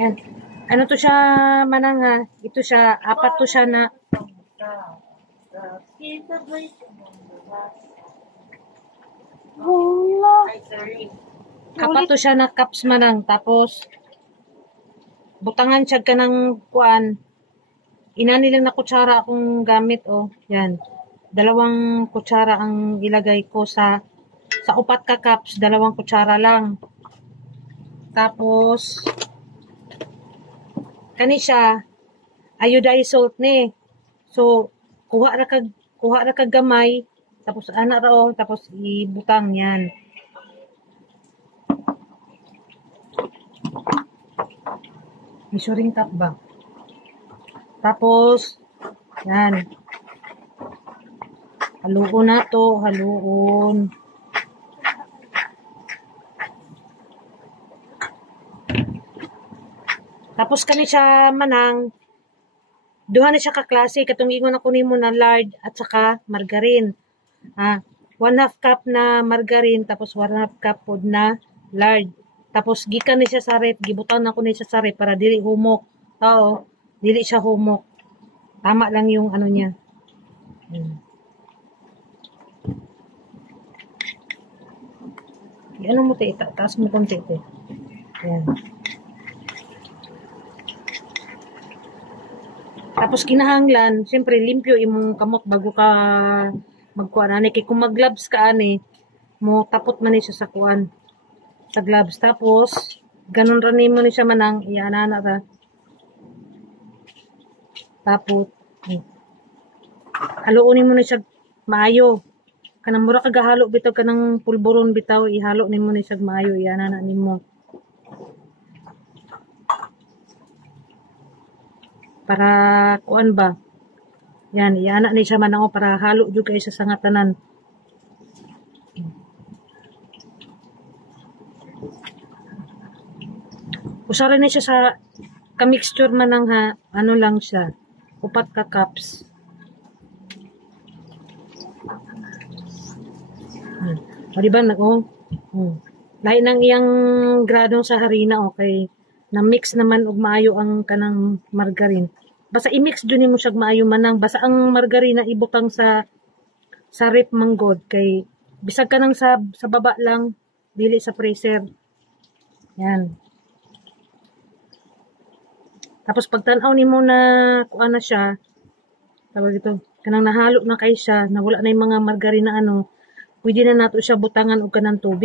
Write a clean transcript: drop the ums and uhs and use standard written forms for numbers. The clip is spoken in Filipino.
Yan. Ano to siya, manang ha? Ito siya, apat to siya na. Apat to siya na cups manang. Tapos, butangan siya ka ng kuan. Inani lang na kutsara akong gamit, oh. Yan. 2 kutsara ang ilagay ko sa upat ka cups, 2 kutsara lang. Tapos, kani siya, iodized salt ni. So, kuha ra kag gamay, tapos ana ra oh, tapos ibutang yan. Measuring cup ba? Tapos, yan. Haluon na to, haluon. Tapos kani siya manang, duha na siya kaklase, katong ingon ako nimo na lard at saka margarine. 1/2 cup na margarine, tapos 1/2 cup pod na lard. Tapos gikan ni siya sa rep, gibutan ako ni siya sa rep para dili humok. Oo, dili siya humok. Tama lang yung ano niya. Ano mo te, taas mo konti te. Ayan. Tapos kinahanglan, siyempre limpyo imong kamot bago ka magkuan ani kay kung mag-gloves ka ani, mo tapot man ni siya sa kuan. Sa gloves tapos ganun ra nimo ni siya manang ianana ra. Tapos haluonin mo ni siya maayo. Kanang mura kagahalo bitaw kanang pulburon bitaw ihalo nimo ni siya maayo ianana nimo. Para kuan ba? Yan, iana ni siya manang para halo jud kay sa sangatanan. Usara ni siya sa ka-mixture manang ha, ano lang siya. 4 ka cups. O diba lain ang iyang grado sa harina okay. Na-mix naman og maayo ang kanang margarine. Basta i-mix dun mo siya maayo manang. Basta ang margarina ibutang sa rep manggod kay bisag ka nang sa baba lang dili sa freezer. Yan. Tapos pagtan-aw nimo na kuan na siya, tawag ito, kanang nahalo na kay siya, nawala na yung mga margarine na ano, pwede na nato siya butangan og kanang tubig.